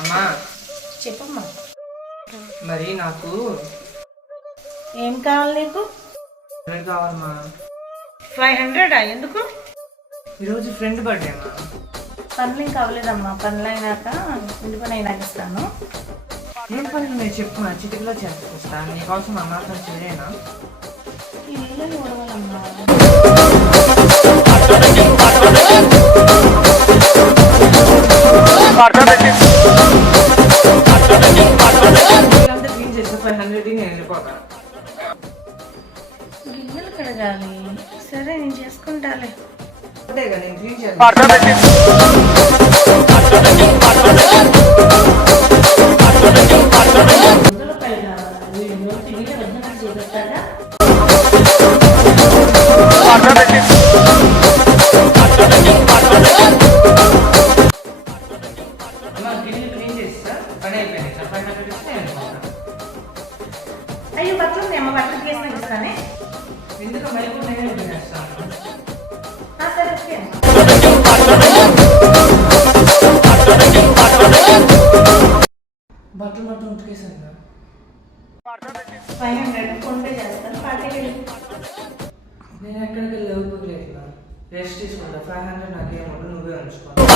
అమ్మా చెప్పమ్మా. మరి నాకు ఏం కావాలి నీకు? 100 కావాలమ్మా. 500 ఎందుకు? ఈరోజు ఫ్రెండ్ బర్త్డే అమ్మా. పనులు ఇంకా అవ్వలేదమ్మా, పనులు అయినాక ఇంటి పని అయినాక ఇస్తాను. ఏం పనులు నేను చెప్పు, చిటికలో చేస్తాను. నీకోసం అమ్మా చేయలేనా? ఇల్లు చూడవాలమ్మా. క్లీన్ చేస్తే 500 నేను వెళ్ళిపోతాను. గిన్నెలు కడగాలి. సరే నేను చేసుకుంటాలే. అదే కదా నేను క్లీన్ చేస్తాను. అయ్యో బట్టలు అమ్మ, బట్టలు తీసిన ఇస్తానే. ఎందుకు మరి నేను తినేస్తాను. సరే ఓకే. బట్టలు మొత్తం ఉతికేసాను. 500 ఫోన్ పే చేస్తాను. పార్టీకి నేను ఎక్కడికి వెళ్ళి రెస్ట్ తీసుకుంటా. 500 నాకేమో నువ్వే ఉంచుకో.